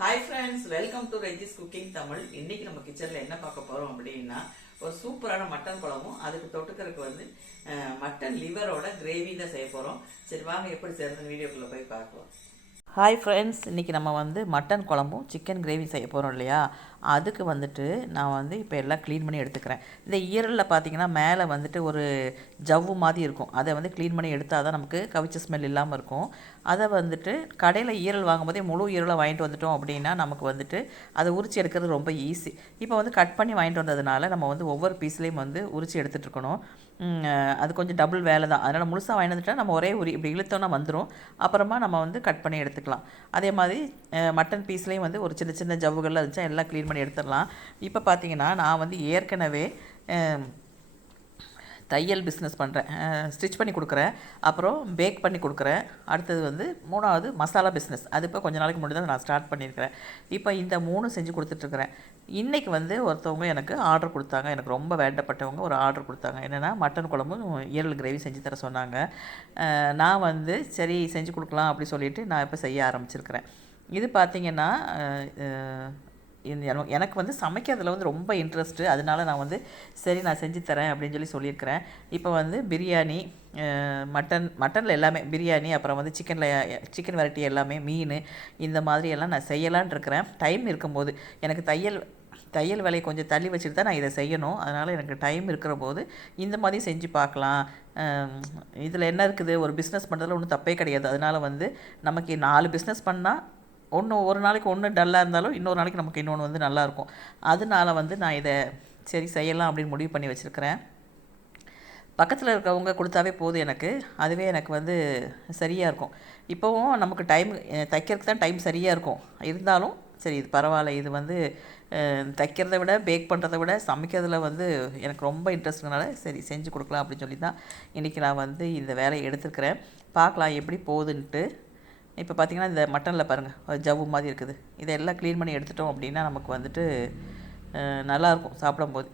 Hi friends welcome to Regis cooking Tamil இன்னைக்கு நம்ம கிச்சன்ல என்ன பார்க்க போறோம் அப்படின்னா ஒரு சூப்பரான மட்டன் குழம்பும் அதுக்கு தொட்டுக்கிறதுக்கு வந்து மட்டன் லிவரோட கிரேவி தான் செய்ய போறோம். சரி வாங்க எப்படி செய்யறதுன்னு வீடியோக்குள்ள போய் பார்க்கலாம். ஹாய் ஃப்ரெண்ட்ஸ் இன்றைக்கி நம்ம வந்து மட்டன் குழம்பும் சிக்கன் கிரேவி செய்ய போகிறோம் இல்லையா? அதுக்கு வந்துட்டு நான் வந்து இப்போ எல்லாம் க்ளீன் பண்ணி எடுத்துக்கிறேன். இந்த ஈரலில் பார்த்தீங்கன்னா மேலே வந்துட்டு ஒரு ஜவ்வு மாதிரி இருக்கும். அதை வந்து க்ளீன் பண்ணி எடுத்தால் தான் நமக்கு கவிச்ச ஸ்மெல் இல்லாமல் இருக்கும். அதை வந்துட்டு கடையில் ஈரல் வாங்கும்போதே முழு ஈரலை வாங்கிட்டு வந்துட்டோம் அப்படின்னா நமக்கு வந்துட்டு அதை உரிச்சு எடுக்கிறது ரொம்ப ஈஸி இப்போ வந்து கட் பண்ணி வாங்கிட்டு வந்ததுனால நம்ம வந்து ஒவ்வொரு பீஸ்லேயும் வந்து உரிச்சு எடுத்துகிட்டு இருக்கணும். அது கொஞ்சம் டபுள் வேலை தான். அதனால் முழுசாக வாங்கிட்டு வந்துட்டா நம்ம ஒரே உரி இப்படி இழுத்தோன்னா வந்துடும் அப்புறமா நம்ம வந்து கட் பண்ணி எடுத்துக்கலாம். அதே மாதிரி மட்டன் பீஸ்லேயும் வந்து ஒரு சின்ன சின்ன ஜவ்வுகள்லாம் இருந்துச்சா எல்லாம் க்ளீன் பண்ணி எடுத்துடலாம். இப்போ பார்த்தீங்கன்னா நான் வந்து ஏற்கனவே தையல் பிஸ்னஸ் பண்ணுறேன் ஸ்டிச் பண்ணி கொடுக்குறேன். அப்புறம் பேக் பண்ணி கொடுக்குறேன். அடுத்தது வந்து மூணாவது மசாலா பிஸ்னஸ் அது இப்போ கொஞ்ச நாளைக்கு முன்னாடி தான் நான் ஸ்டார்ட் பண்ணியிருக்கிறேன். இப்போ இந்த மூணு செஞ்சு கொடுத்துட்ருக்குறேன். இன்றைக்கி வந்து ஒருத்தவங்க எனக்கு ஆர்டர் கொடுத்தாங்க. எனக்கு ரொம்ப வேண்டப்பட்டவங்க ஒரு ஆர்டர் கொடுத்தாங்க. என்னென்னா மட்டன் குழம்பும் ஈரல் கிரேவி செஞ்சு தர சொன்னாங்க. நான் வந்து சரி செஞ்சு கொடுக்கலாம் அப்படி சொல்லிவிட்டு நான் இப்போ செய்ய ஆரம்பிச்சிருக்கிறேன். இது பார்த்திங்கன்னா எனக்கு- வந்து சமைக்கிறதுல வந்து ரொம்ப இன்ட்ரெஸ்ட்டு அதனால நான் வந்து சரி நான் செஞ்சு தரேன் அப்படின்னு சொல்லி சொல்லியிருக்கிறேன். இப்போ வந்து பிரியாணி மட்டன் மட்டனில் எல்லாமே பிரியாணி அப்புறம் வந்து சிக்கனில் சிக்கன் வெரைட்டி எல்லாமே மீன் இந்த மாதிரி எல்லாம் நான் செய்யலான் இருக்கிறேன். டைம் இருக்கும்போது. எனக்கு தையல் தையல் வேலையை கொஞ்சம் தள்ளி வச்சுட்டு தான் நான் இதை செய்யணும். அதனால் எனக்கு டைம் இருக்கிற போது இந்த மாதிரி செஞ்சு பார்க்கலாம். இதில் என்ன இருக்குது? ஒரு பிஸ்னஸ் பண்ணுறதுல ஒன்றும் தப்பே கிடையாது. அதனால் வந்து நமக்கு நாலு பிஸ்னஸ் பண்ணால் ஒன்று ஒரு நாளைக்கு ஒன்று டல்லாக இருந்தாலும் இன்னொரு நாளைக்கு நமக்கு இன்னொன்று வந்து நல்லாயிருக்கும் அதனால வந்து நான் இதை சரி செய்யலாம் அப்படின்னு முடிவு பண்ணி வச்சுருக்கிறேன். பக்கத்தில் இருக்கவங்க கொடுத்தாவே போதும் எனக்கு. அதுவே எனக்கு வந்து சரியாக இருக்கும். இப்போவும் நமக்கு டைம் தைக்கிறதுக்கு தான் டைம் சரியாக இருக்கும். இருந்தாலும் சரி இது பரவாயில்ல. இது வந்து தைக்கிறத விட பேக் பண்ணுறத விட சமைக்கிறதுல வந்து எனக்கு ரொம்ப இன்ட்ரெஸ்ட்னால சரி செஞ்சு கொடுக்கலாம் அப்படின்னு சொல்லி தான் இன்றைக்கி நான் வந்து இந்த வேலையை எடுத்துருக்கிறேன். பார்க்கலாம் எப்படி போகுதுன்ட்டு. இப்போ பார்த்திங்கன்னா இந்த மட்டனில் பாருங்கள் ஜவ்வு மாதிரி இருக்குது. இதெல்லாம் க்ளீன் பண்ணி எடுத்துட்டோம் அப்படின்னா நமக்கு வந்துட்டு நல்லாயிருக்கும் சாப்பிடும்போது.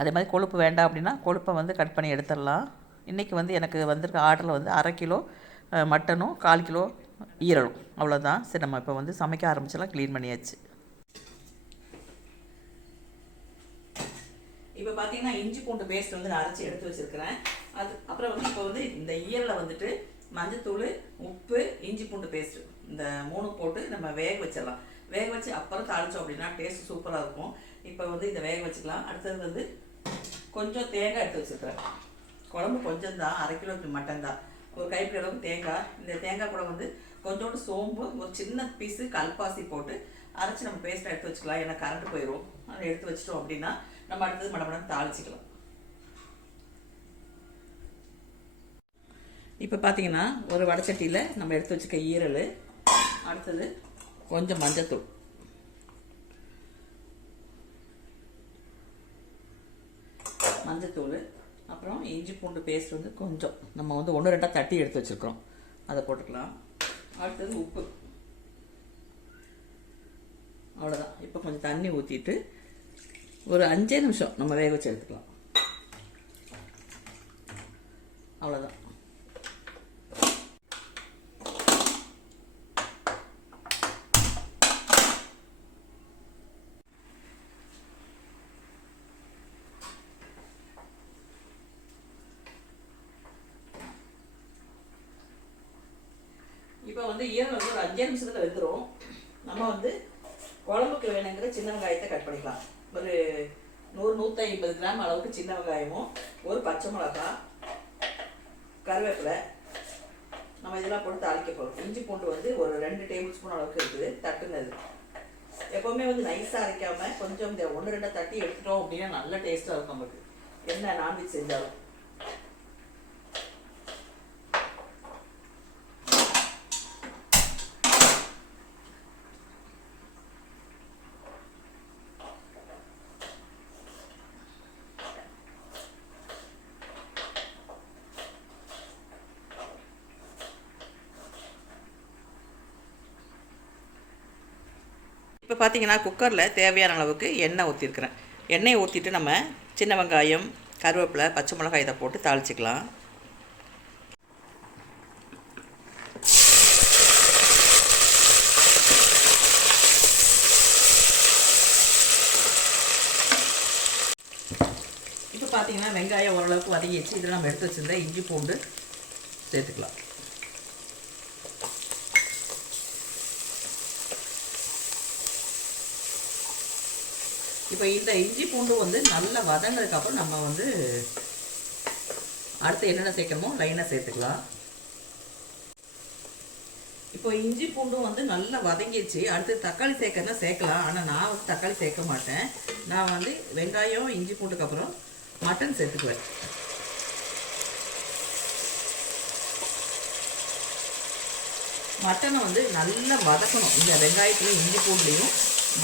அதே மாதிரி கொழுப்பு வேண்டாம் அப்படின்னா கொழுப்பை வந்து கட் பண்ணி எடுத்துடலாம். இன்றைக்கி வந்து எனக்கு வந்திருக்க ஆர்டரில் வந்து அரை கிலோ மட்டனும் கால் கிலோ ஈரலும். அவ்வளோதான் சரி நம்ம இப்போ வந்து சமைக்க ஆரம்பிச்செல்லாம் க்ளீன் பண்ணியாச்சு. இப்போ பார்த்தீங்கன்னா இஞ்சி பூண்டு பேஸ்ட் வந்து நான் அரைச்சி எடுத்து வச்சிருக்கிறேன். அது அப்புறம் வந்து இப்போ வந்து இந்த ஈரலை வந்துட்டு மஞ்சத்தூள் உப்பு இஞ்சி பூண்டு பேஸ்ட்டு இந்த மூணு போட்டு நம்ம வேக வச்சிடலாம். வேக வச்சு அப்புறம் தாளித்தோம் அப்படின்னா டேஸ்ட் சூப்பராக இருக்கும். இப்போ வந்து இதை வேக வச்சுக்கலாம். அடுத்தது வந்து கொஞ்சம் தேங்காய் எடுத்து வச்சுருக்கிறேன் குழம்பு கொஞ்சம் தான் அரை கிலோ மட்டன் தான். ஒரு கைப்பிடி அளவுக்கு தேங்காய். இந்த தேங்காய் கூட வந்து கொஞ்சோண்டு சோம்பு ஒரு சின்ன பீஸு கல்பாசி போட்டு அரைச்சி நம்ம பேஸ்ட்டாக எடுத்து வச்சுக்கலாம். ஏன்னா கரண்ட் போயிடும் அதை எடுத்து வச்சிட்டோம் அப்படின்னா நம்ம அடுத்தது மடமடம் தாளிச்சிக்கலாம். இப்போ பார்த்தீங்கன்னா ஒரு வடச்சட்டியில் நம்ம எடுத்து வச்சுக்க ஈரல் அடுத்தது கொஞ்சம் மஞ்சத்தூள். மஞ்சத்தூள் அப்புறம் இஞ்சி பூண்டு பேஸ்ட் வந்து கொஞ்சம். நம்ம வந்து ஒன்று ரெண்டாக தட்டி எடுத்து வச்சுருக்கிறோம். அதை போட்டுக்கலாம். அடுத்தது உப்பு. அவ்வளோதான் இப்போ கொஞ்சம் தண்ணி ஊற்றிட்டு ஒரு அஞ்சே நிமிஷம் நம்ம வேக வச்சு எடுத்துக்கலாம். அவ்வளோதான் இப்போ வந்து ஈரல் வந்து ஒரு அஞ்சே நிமிஷத்தில் வெந்துடும் நம்ம வந்து குழம்புக்கு வேணுங்கிற சின்ன வெங்காயத்தை கட் பண்ணிக்கலாம். ஒரு நூறு நூற்றி ஐம்பது கிராம் அளவுக்கு சின்ன வெங்காயமும் ஒரு பச்சை மிளகாய் கருவேப்பிலை நம்ம இதெல்லாம் போட்டு தாளிக்க போகிறோம் இஞ்சி பூண்டு வந்து ஒரு ரெண்டு டேபிள் ஸ்பூன் அளவுக்கு இருக்குது. தட்டுனது. எப்போவுமே வந்து நைஸாக அரைக்காமல் கொஞ்சம் இந்த ஒன்று ரெண்டாக தட்டி எடுத்துட்டோம் அப்படின்னா நல்ல டேஸ்ட்டாக இருக்கும் நமக்கு. என்ன நான்வெஜ் செஞ்சாலும். இப்போ பார்த்திங்கன்னா குக்கரில் தேவையான அளவுக்கு எண்ணெய் ஊற்றிருக்கிறேன் எண்ணெயை ஊற்றிட்டு நம்ம சின்ன வெங்காயம் கருவேப்பிலை பச்சை மிளகாய் இதை போட்டு தாளிச்சிக்கலாம். இப்போ பார்த்திங்கன்னா வெங்காயம் ஓரளவுக்கு வதங்கிடுச்சு. இதில் நம்ம எடுத்து வச்சுருந்தா இஞ்சி பூண்டு சேர்த்துக்கலாம். இப்போ இந்த இஞ்சி பூண்டு வந்து நல்லா வதங்கினதுக்கப்புறம் நம்ம வந்து அடுத்து என்னென்ன சேர்க்கணுமோ லைனாக சேர்த்துக்கலாம். இப்போ இஞ்சி பூண்டும் வந்து நல்லா வதங்கிடுச்சு. அடுத்து தக்காளி சேர்க்கறதுனா சேர்க்கலாம். ஆனால் நான் வந்து தக்காளி சேர்க்க மாட்டேன். நான் வந்து வெங்காயம் இஞ்சி பூண்டுக்கு அப்புறம் மட்டன் சேர்த்துக்குவேன். மட்டனை வந்து நல்லா வதக்கணும். இந்த வெங்காயத்துலையும் இஞ்சி பூண்டுலையும்.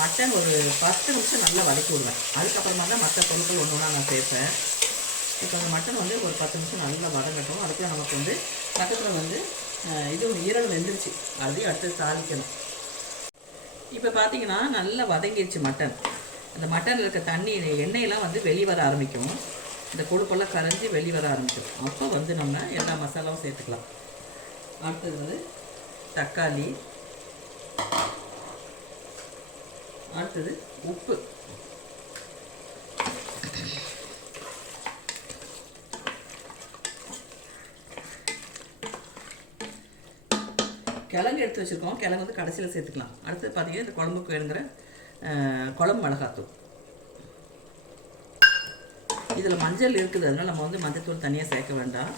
மட்டன் ஒரு பத்து நிமிஷம் நல்லா வதக்கி விடுவேன் அதுக்கப்புறமா தான் மற்ற பொருட்கள் ஒன்று ஒன்றா நான் சேர்ப்பேன். இப்போ அந்த மட்டன் வந்து ஒரு பத்து நிமிஷம் நல்லா வதங்கட்டும். அதுக்குள்ள நமக்கு வந்து பக்கத்தில் வந்து இது ஈரல் வெந்துருச்சு. அதையும் அடுத்து தாளிக்கணும். இப்போ பார்த்தீங்கன்னா நல்லா வதங்கிடுச்சு மட்டன். அந்த மட்டனில் இருக்க தண்ணி எண்ணெயெல்லாம் வந்து வெளியே வர ஆரம்பிக்கும். இந்த கொழுப்பெல்லாம் கரைஞ்சி வெளியே வர ஆரம்பிக்கும். அப்போ வந்து நம்ம எல்லா மசாலாவும் சேர்த்துக்கலாம். அடுத்தது வந்து தக்காளி. அடுத்தது உப்பு. கிழங்கு எடுத்து வச்சுருக்கோம். கிழங்கு வந்து கடைசியில் சேர்த்துக்கலாம். அடுத்தது பார்த்தீங்கன்னா இந்த குழம்புக்கு வேணுங்கிற அஹ், குழம்பு மிளகாத்தூள். இதில் மஞ்சள் இருக்குது. அதனால் நம்ம வந்து மஞ்சத்தூள் தனியாக சேர்க்க வேண்டாம்.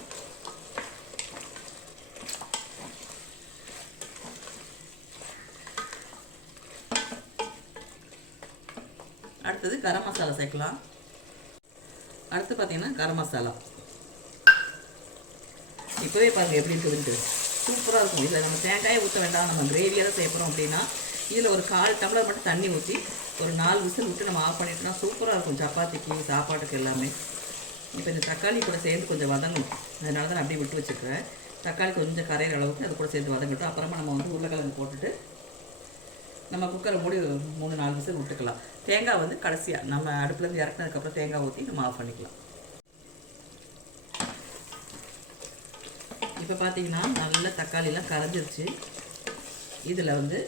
அடுத்தது கரம் மசாலா சேர்க்கலாம். அடுத்து பார்த்தீங்கன்னா கரம் மசாலா. இப்போவே பாருங்கள் எப்படி இருக்குதுன்ட்டு. சூப்பராக இருக்கும். இதில் நம்ம தேங்காயை ஊற்ற வேண்டாம். நம்ம கிரேவியாக தான் சேர்க்குறோம் அப்படின்னா இதில் ஒரு கால் டம்ளர் மட்டும் தண்ணி ஊற்றி ஒரு நாலு விசில் விட்டு நம்ம ஆஃப் பண்ணிட்டோம்னா சூப்பராக இருக்கும். சப்பாத்திக்கு சாப்பாட்டுக்கு எல்லாமே. இப்போ இந்த தக்காளி கூட சேர்ந்து கொஞ்சம் வதங்கணும். அதனால தான் நான் அப்படியே விட்டு வச்சுருக்கிறேன். தக்காளி கொஞ்சம் கரையிற அளவுக்கு அது கூட சேர்ந்து வதங்கட்டும். அப்புறமா நம்ம வந்து உருளைக்கிழங்கு போட்டுட்டு நம்ம குக்கரை மூடி மூணு நாலு விசில் விட்டுக்கலாம். தேங்காய் வந்து கடைசியாக நம்ம அடுப்புலேருந்து இறக்குனதுக்கப்புறம் தேங்காய் ஊற்றி நம்ம ஆஃப் பண்ணிக்கலாம். இப்போ பார்த்தீங்கன்னா நல்ல தக்காளிலாம் கரைஞ்சிருச்சு. இதில் வந்து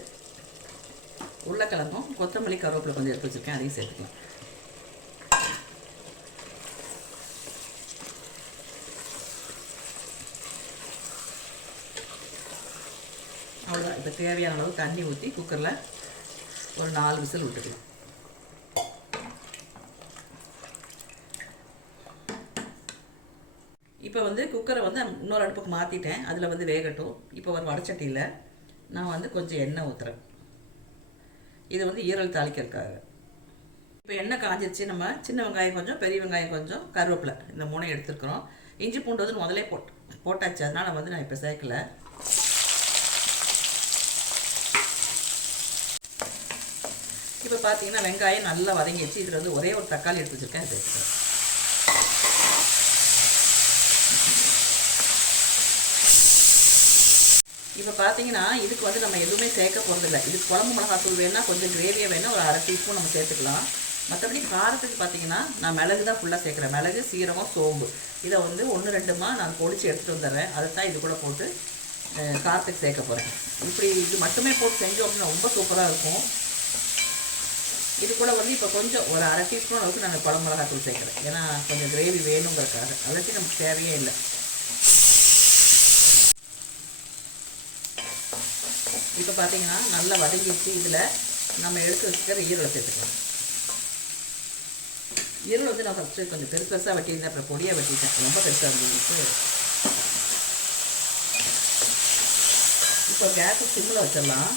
உருளைக்கிழங்கும் கொத்தமல்லி கருவேப்பிலை கொஞ்சம் எடுத்து வச்சுருக்கேன் அதையும் சேர்த்துக்கலாம். அவ்வளோதான் இப்போ தேவையான அளவு தண்ணி ஊற்றி குக்கரில் ஒரு நாலு விசில் விட்டுக்கலாம் இப்போ வந்து குக்கரை வந்து இன்னொரு அடுப்புக்கு மாற்றிட்டேன் அதில் வந்து வேகட்டும். இப்போ ஒரு வடச்சட்டியில் நான் வந்து கொஞ்சம் எண்ணெய் ஊற்றுறேன் இது வந்து ஈரல் தாளிக்கிறதுக்காக. இப்போ எண்ணெய் காஞ்சிருச்சு. நம்ம சின்ன வெங்காயம் கொஞ்சம் பெரிய வெங்காயம் கொஞ்சம் கருவேப்பிலை இந்த மூணையும் எடுத்துருக்குறோம். இஞ்சி பூண்டு வந்து முதலே போட்டு போட்டாச்சு. அதனால் வந்து நான் இப்போ சேர்க்கல. இப்போ பார்த்தீங்கன்னா வெங்காயம் நல்லா வதங்கிடுச்சு. இதில் வந்து ஒரே ஒரு தக்காளி எடுத்து வச்சுருக்கேன். இது இப்போ பார்த்தீங்கன்னா இதுக்கு வந்து நம்ம எதுவுமே சேர்க்க போகிறதில்ல இதுக்கு குழம்பு மிளகாத்தூள் வேணால் கொஞ்சம் கிரேவியாக வேணால் ஒரு அரை டீஸ்பூன் நம்ம சேர்த்துக்கலாம். மற்றபடி காரத்துக்கு பார்த்தீங்கன்னா நான் மிளகு தான் ஃபுல்லாக சேர்க்குறேன். மிளகு சீரகம் சோம்பு. இதை வந்து ஒன்று ரெண்டுமா நான் பொடிச்சு எடுத்துகிட்டு வந்துடுறேன். அதை தான் இது கூட போட்டு காரத்துக்கு சேர்க்க போகிறேன் இப்படி இது மட்டுமே போட்டு செஞ்சோம் அப்படின்னா ரொம்ப சூப்பராக இருக்கும். இது கூட வந்து இப்போ கொஞ்சம் ஒரு அரை டீஸ்பூன் அளவுக்கு நான் குழம்பு மிளகாத்தூள் சேர்க்குறேன். ஏன்னா கொஞ்சம் கிரேவி வேணுங்கிறக்காக அதாச்சும் நமக்கு தேவையே இல்லை. இப்போ பார்த்தீங்கன்னா நல்லா வதங்கிடுச்சு. இதில் நம்ம எடுத்து வச்சுக்கிற ஈரலை சேர்த்துக்கலாம். ஈரல் வந்து நான் ஃபஸ்ட்டு கொஞ்சம் பெருசு பெருசாக வெட்டியிருந்தேன். அப்புறம் பொடியாக வெட்டிட்டேன். ரொம்ப பெருசாக இருந்துச்சு. இப்போ கேஸை சிம்மில் வச்சிடலாம்.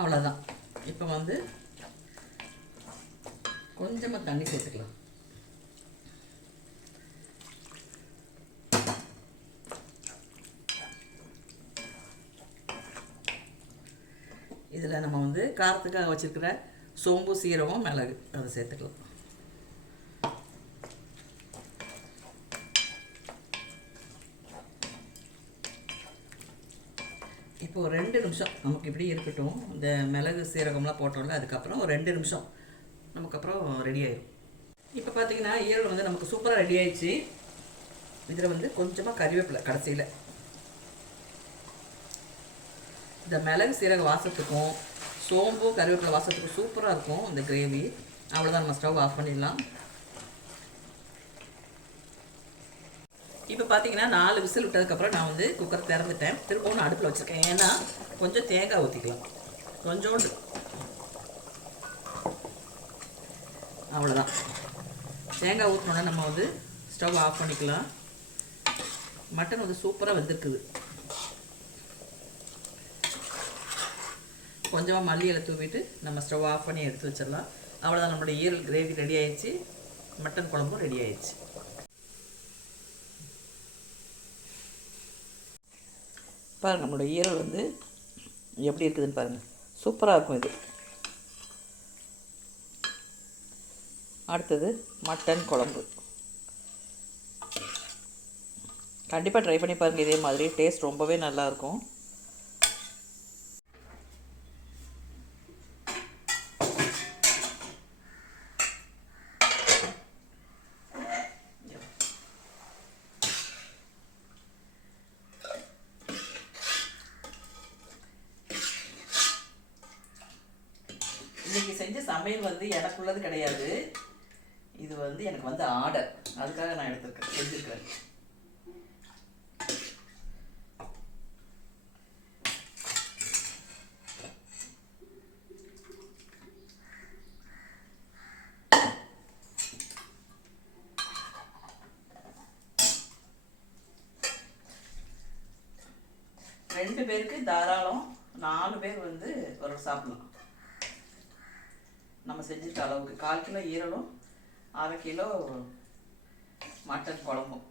அவ்வளோதான் இப்போ வந்து கொஞ்சமாக தண்ணி சேர்த்துக்கலாம். இதில் நம்ம வந்து காரத்துக்காக வச்சுருக்கிற சோம்பு சீரகம் மிளகு அதை சேர்த்துக்கலாம். இப்போ ரெண்டு நிமிஷம். நமக்கு இப்படி இருக்கட்டும். இந்த மிளகு சீரகம்லாம் போட்டோம்ல அதுக்கப்புறம் ஒரு ரெண்டு நிமிஷம். நமக்கு அப்புறம் ரெடி ஆயிடும் இப்போ பார்த்தீங்கன்னா ஈரல் வந்து நமக்கு சூப்பராக ரெடி ஆயிடுச்சு. இதில் வந்து கொஞ்சமாக கறிவேப்பிலை கடைசியில். இந்த மிளகு சீரக வாசத்துக்கும் சோம்பு கருவேப்பிலை வாசத்துக்கும் சூப்பராக இருக்கும் இந்த கிரேவி அவ்வளோதான் நம்ம ஸ்டவ் ஆஃப் பண்ணிடலாம். இப்போ பார்த்தீங்கன்னா நாலு விசில் விட்டதுக்கப்புறம் நான் வந்து குக்கர் திறந்துட்டேன். திரும்பவும் அடுப்பில் வச்சுருக்கேன். ஏன்னா கொஞ்சம் தேங்காய் ஊற்றிக்கலாம் கொஞ்சோண்டு. அவ்வளோதான் தேங்காய் ஊற்றினோன்னா நம்ம வந்து ஸ்டவ் ஆஃப் பண்ணிக்கலாம். மட்டன் வந்து சூப்பராக வந்துருக்குது. கொஞ்சமாக மல்லி தூவிட்டு நம்ம ஸ்டவ் ஆஃப் பண்ணி எடுத்து வச்சிடலாம். அவ்வளோதான் நம்மளோட ஈரல் கிரேவி ரெடி ஆயிடுச்சு. மட்டன் குழம்பும் ரெடி ஆயிடுச்சு. பாருங்கள் நம்மளோட ஈரல் வந்து எப்படி இருக்குதுன்னு பாருங்கள் சூப்பராக இருக்கும் இது. அடுத்தது மட்டன் குழம்பு. கண்டிப்பாக ட்ரை பண்ணி பாருங்கள் இதே மாதிரி. டேஸ்ட் ரொம்பவே நல்லாயிருக்கும் இன்னைக்கு செஞ்ச சமையல் வந்து எனக்குள்ளது கிடையாது. இது வந்து எனக்கு வந்து ஆர்டர். அதுக்காக நான் எடுத்திருக்கேன் செஞ்சுருக்கேன் ரெண்டு பேருக்கு தாராளம் நாலு பேர் வந்து ஒரு சாப்பிடலாம் நம்ம செஞ்சுருக்க அளவுக்கு. கால் கிலோ ஈரலும் அரை கிலோ மட்டன் குழம்பும்.